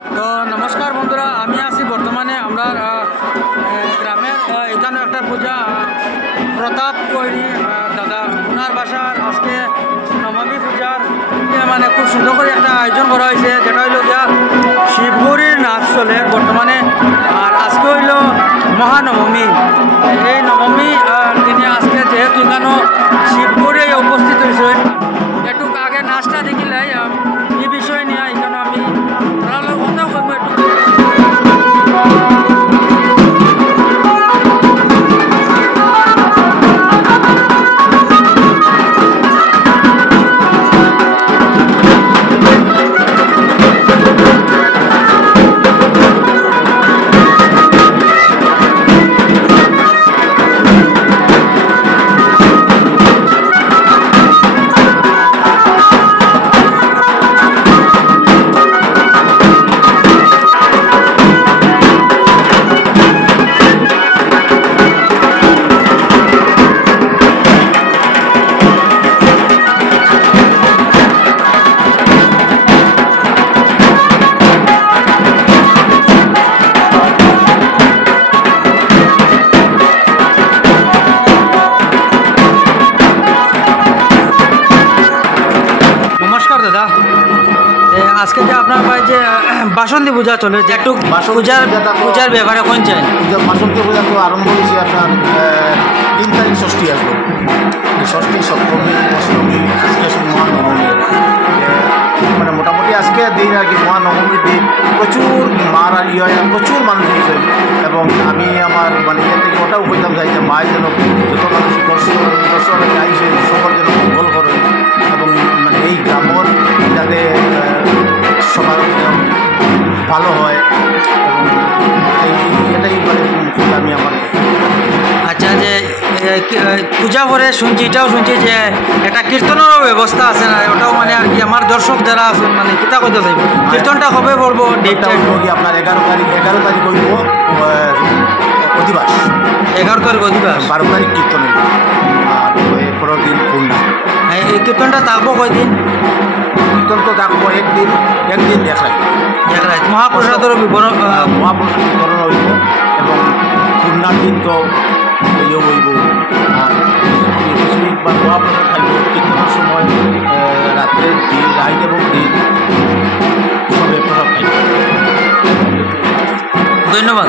তো নমস্কার বন্ধুরা, আমি আছি বর্তমানে আমরা গ্রামের এখানে একটা পূজা প্রতাপ কৈরি দাদা ওনার বাসার আজকে নবমী পূজার মানে খুব সুন্দর করে একটা আয়োজন করা হয়েছে, যেটা হইল গিয়া শিবগৌরীর নাচ চলে বর্তমানে। আর আজকে হইল মহানবমী। এই নবমী দিনে আজকে যেহেতু এখানে শিবগৌরী উপস্থিত হয়েছে, একটু আগে নাচটা দেখিলে এই বিষয় নিয়ে এখানে আমি কথা বলবো একটু। আজকে যে আপনার ভাই যে বাসন্তী পূজা চলে, যে একটু পূজার ব্যাপারে কোন চাই? বাসন্তী পূজা তো আরম্ভ হয়েছে আপনার 3 তারিখ ষষ্ঠী আসবে, ষষ্ঠী সপ্তমী অষ্টমী, আজকে মহানবমী। মানে মোটামুটি আজকে দিন আর কি মহানবমীর দিন প্রচুর মারা প্রচুর মানুষ হয়েছে। এবং আমি আমার মানে এখান থেকে ওটাও বলতাম চাই যে মায়ের যেন যত মানুষ দর্শন আইসে সকল যেন মঙ্গল করে, এবং মানে এই গ্রামের যাতে সবার ভালো হয়, এবং এটাই মানে আমি আমার। আচ্ছা, যে পূজা করে শুনছি, এটাও শুনছি যে একটা কীর্তনেরও ব্যবস্থা আছে না? ওটাও মানে আর কি আমার দর্শক যারা আছেন মানে কিতা করতে চাইব, কীর্তনটা কবে করবো? ডেটটা কি আপনার 11 তারিখ করব অধিবাস, 11 তারিখ অধিবাস, 12 তারিখ কীর্তন হইব, আর 11 দিন পূর্ণা। এই কীর্তনটা থাকবো কয়দিন? কীর্তন তো থাকবো একদিন এক রাত। মহাপ্রসাদের বিবরণ হইব, এবং পূর্ণার দিন তো ইয়ে হইব, আর বা মহাপ্রসাদ খাইব। কীর্তনের সময় রাত্রের দিন, রাত এবং দিন সবে প্রসাদ খাইব। ধন্যবাদ।